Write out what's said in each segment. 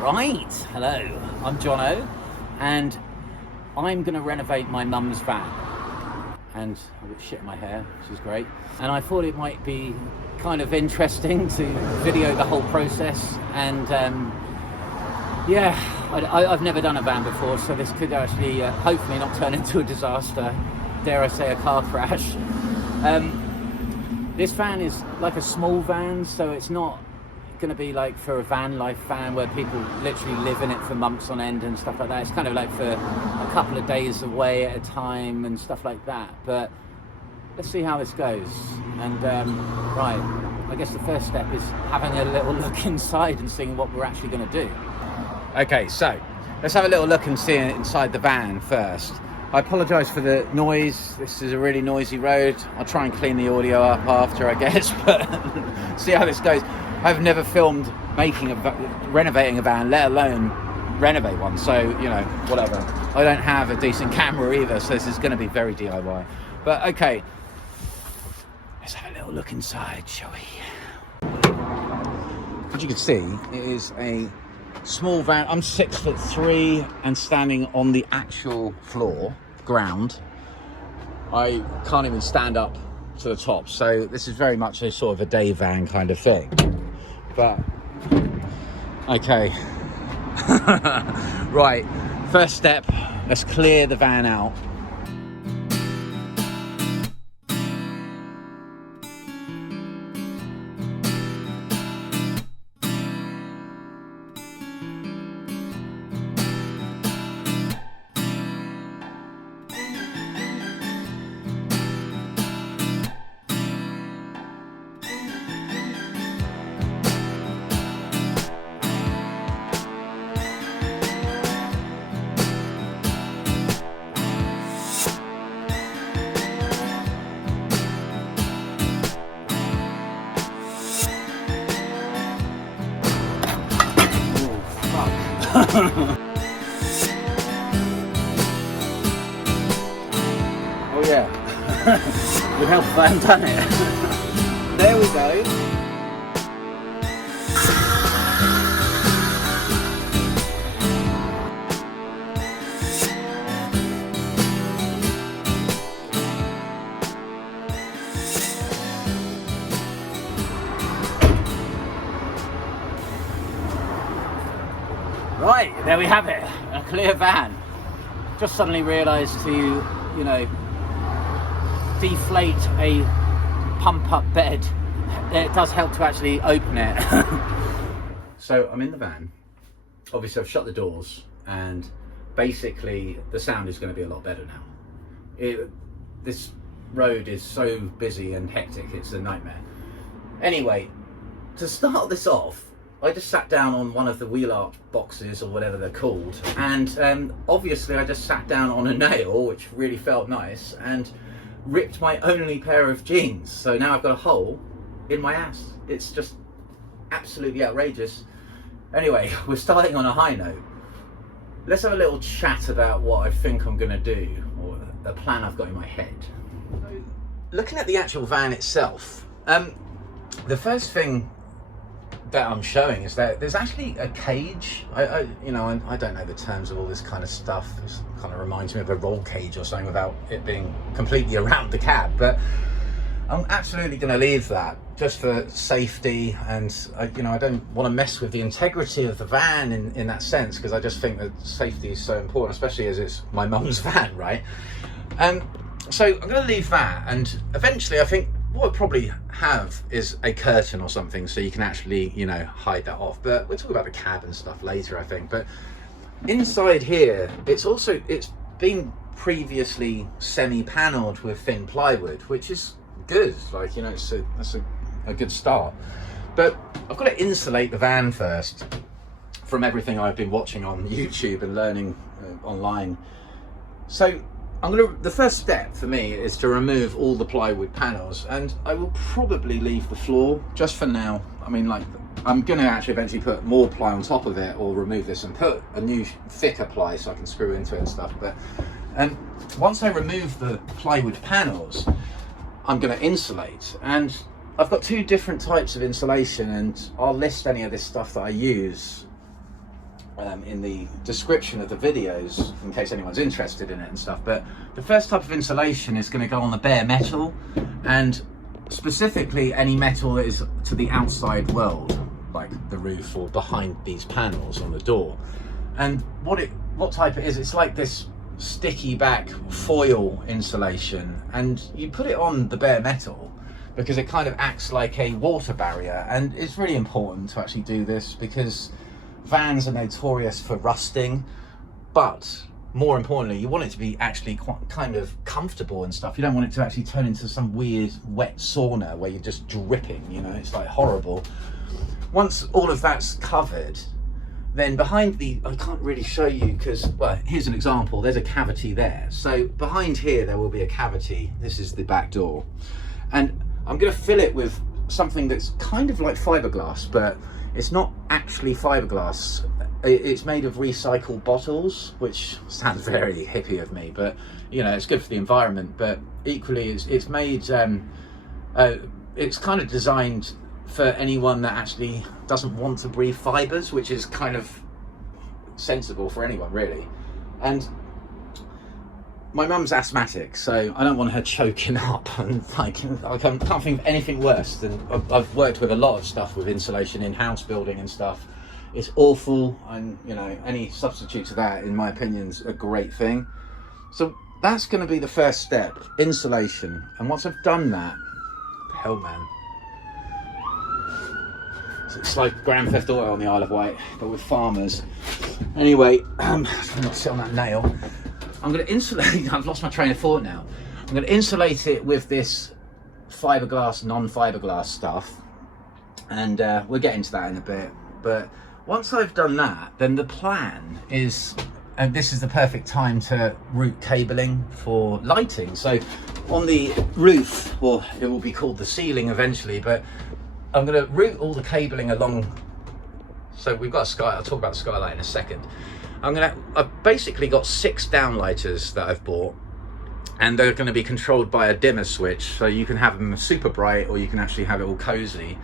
Right, hello, I'm Jono, and I'm going to renovate my mum's van. And I've got shit in my hair, which is great. And I thought it might be kind of interesting to video the whole process. And yeah, I've never done a van before, so this could actually hopefully not turn into a disaster. Dare I say, a car crash. This van is like a small van, so it's not going to be like for a VanLife van where people literally live in it for months on end and stuff like that. It's kind of like for a couple of days away at a time and stuff like that. But let's see how this goes. And right, I guess the first step is having a little look inside and seeing what we're actually going to do. Okay, so let's have a little look and see inside the van first. I apologise for the noise. This is a really noisy road. I'll try and clean the audio up after, I guess, but see how this goes. I've never filmed renovating a van, let alone renovate one. So, you know, whatever. I don't have a decent camera either, so this is going to be very DIY. But okay, let's have a little look inside, shall we? As you can see, it is a small van. I'm 6'3" and standing on the actual ground. I can't even stand up to the top, so this is very much a sort of a day van kind of thing. But okay. Right, first step, let's clear the van out. Oh yeah, would help if I hadn't done it. There we go. Right, there we have it, a clear van. Just suddenly realised to, you know, deflate a pump-up bed, it does help to actually open it. So I'm in the van. Obviously I've shut the doors, and basically the sound is going to be a lot better now. This road is so busy and hectic, it's a nightmare. Anyway, to start this off, I just sat down on one of the wheel arch boxes, or whatever they're called, and obviously I just sat down on a nail, which really felt nice, and ripped my only pair of jeans. So now I've got a hole in my ass. It's just absolutely outrageous. Anyway, we're starting on a high note. Let's have a little chat about what I think I'm going to do, or a plan I've got in my head. So, looking at the actual van itself, the first thing that I'm showing is that there's actually a cage. I don't know the terms of all this kind of stuff. This kind of reminds me of a roll cage or something without it being completely around the cab, but I'm absolutely going to leave that just for safety, and I don't want to mess with the integrity of the van in that sense, because I just think that safety is so important, especially as it's my mum's van, right? So I'm going to leave that, and eventually I think what we'll probably have is a curtain or something, so you can actually, hide that off. But we'll talk about the cab and stuff later, I think. But inside here, it's been previously semi-panelled with thin plywood, which is good. Like, that's a good start. But I've got to insulate the van first from everything I've been watching on YouTube and learning online. So the first step for me is to remove all the plywood panels, and I will probably leave the floor just for now. I mean, like, I'm going to actually eventually put more ply on top of it, or remove this and put a new thicker ply so I can screw into it and stuff. But once I remove the plywood panels, I'm going to insulate, and I've got two different types of insulation, and I'll list any of this stuff that I use in the description of the videos in case anyone's interested in it and stuff. But the first type of insulation is going to go on the bare metal, and specifically any metal that is to the outside world, like the roof or behind these panels on the door. And what type it is, it's like this sticky back foil insulation, and you put it on the bare metal because it kind of acts like a water barrier. And it's really important to actually do this because vans are notorious for rusting, but more importantly, you want it to be actually quite kind of comfortable and stuff. You don't want it to actually turn into some weird wet sauna where you're just dripping, you know, it's like horrible. Once all of that's covered, then behind the, I can't really show you because, well, here's an example. There's a cavity there. So behind here, there will be a cavity. This is the back door. And I'm going to fill it with something that's kind of like fiberglass, but it's not actually fiberglass. It's made of recycled bottles, which sounds very hippie of me, but you know, it's good for the environment. But equally, it's made, it's kind of designed for anyone that actually doesn't want to breathe fibers, which is kind of sensible for anyone really. And my mum's asthmatic, so I don't want her choking up, and I can't think of anything worse than, I've worked with a lot of stuff with insulation in house building and stuff. It's awful, and you know, any substitute to that in my opinion is a great thing. So that's going to be the first step, insulation. And once I've done that, hell man, it's like Grand Theft Auto on the Isle of Wight, but with farmers. Anyway, I'm not sit on that nail. I'm going to insulate, I've lost my train of thought now. I'm going to insulate it with this fiberglass, non-fiberglass stuff. And we'll get into that in a bit. But once I've done that, then the plan is, and this is the perfect time to route cabling for lighting. So on the roof, or it will be called the ceiling eventually, but I'm going to route all the cabling along. So we've got a sky, I'll talk about the skylight in a second. I've basically got 6 downlighters that I've bought, and they're going to be controlled by a dimmer switch. So you can have them super bright, or you can actually have it all cozy.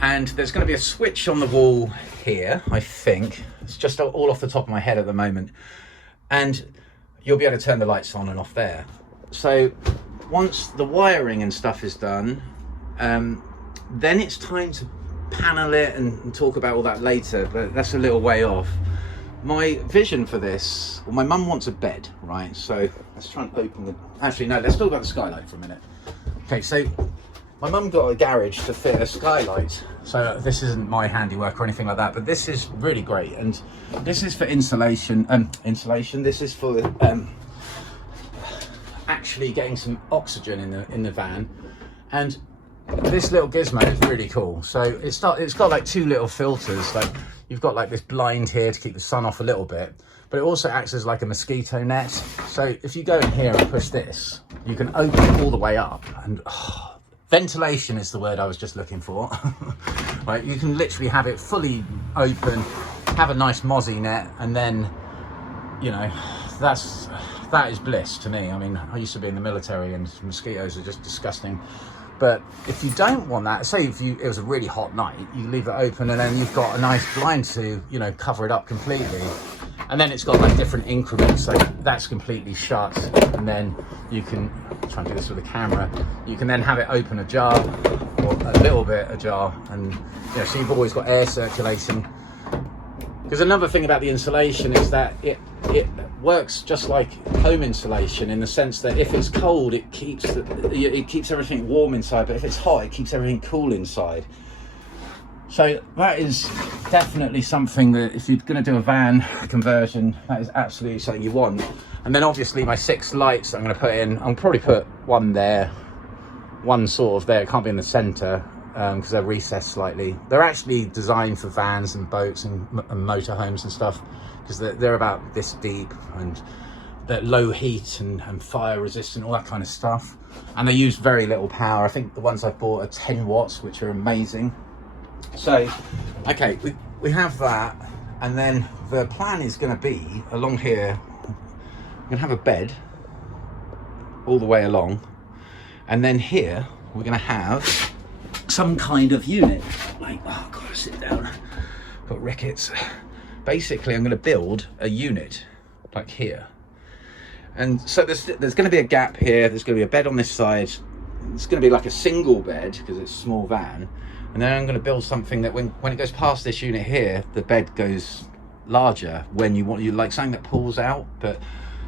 And there's going to be a switch on the wall here, I think. It's just all off the top of my head at the moment. And you'll be able to turn the lights on and off there. So once the wiring and stuff is done, then it's time to panel it and talk about all that later, but that's a little way off. My vision for this, well, my mum wants a bed, right? So let's try and open the, actually no, let's talk about the skylight for a minute. Okay, so my mum got a garage to fit a skylight. So this isn't my handiwork or anything like that, but this is really great. And this is for insulation, this is for actually getting some oxygen in the van. And this little gizmo is really cool. So it's got like 2 little filters. Like you've got like this blind here to keep the sun off a little bit, but it also acts as like a mosquito net. So if you go in here and push this, you can open it all the way up, and ventilation is the word I was just looking for. Right, you can literally have it fully open, have a nice mozzie net, and then, you know, that is bliss to me. I mean, I used to be in the military and mosquitoes are just disgusting. But if you don't want that, say it was a really hot night, you leave it open and then you've got a nice blind to, you know, cover it up completely. And then it's got like different increments, like that's completely shut. And then you can, try and do this with a camera, you can then have it open ajar, or a little bit ajar. And, you know, so you've always got air circulating. Because another thing about the insulation is that it works just like home insulation, in the sense that if it's cold, it keeps everything warm inside, but if it's hot, it keeps everything cool inside. So that is definitely something that if you're going to do a van conversion, that is absolutely something you want. And then obviously my 6 lights I'm going to put in, I'll probably put one there, one sort of there, it can't be in the centre, because they're recessed slightly. They're actually designed for vans and boats and motorhomes and stuff, because they're about this deep and they're low heat and fire resistant, all that kind of stuff. And they use very little power. I think the ones I've bought are 10 watts, which are amazing. So, okay, we have that. And then the plan is going to be along here, we're going to have a bed all the way along. And then here, we're going to have some kind of unit. Like, oh, I've got to sit down. Got rickets. basically I'm going to build a unit like here. And so there's going to be a gap here, there's going to be a bed on this side, it's going to be like a single bed because it's a small van, and then I'm going to build something that when it goes past this unit here, the bed goes larger when you like something that pulls out, but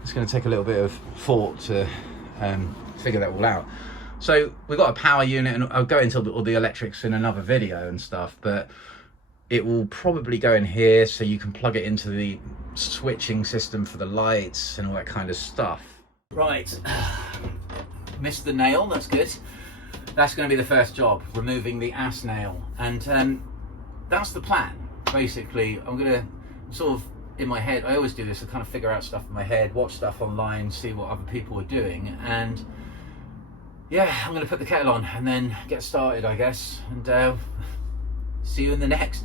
it's going to take a little bit of thought to figure that all out. So we've got a power unit, and I'll go into all the electrics in another video and stuff, but it will probably go in here so you can plug it into the switching system for the lights and all that kind of stuff. Right, missed the nail, that's good. That's going to be the first job, removing the ass nail. And that's the plan, basically. I'm going to sort of, in my head, I always do this, I kind of figure out stuff in my head, watch stuff online, see what other people are doing, and yeah, I'm going to put the kettle on and then get started, I guess, and see you in the next.